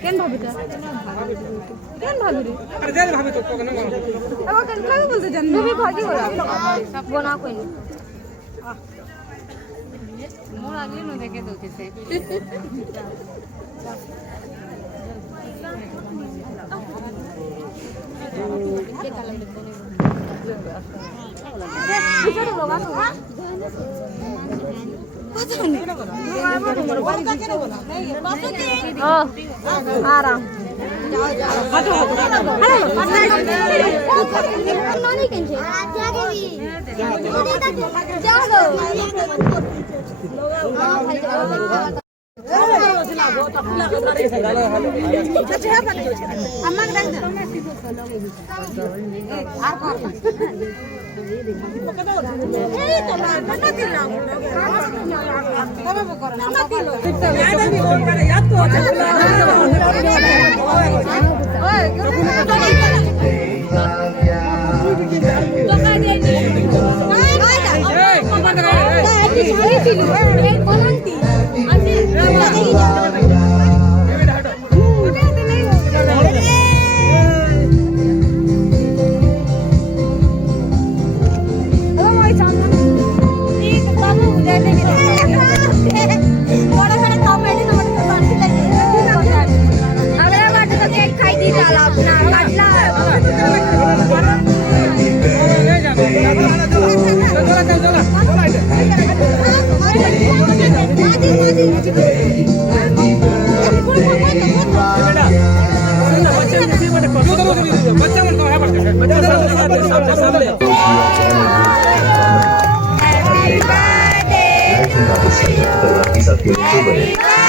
কেন ভাবি তা কেন ভাবি রে আরে জানি ভাবি তো কেন আবার কেন কাকে বলতে জানি তুমি ভাগি ওরা সব গোনা কইনি মোর আগে ন দেখে দউতেছে आराम Happy birthday.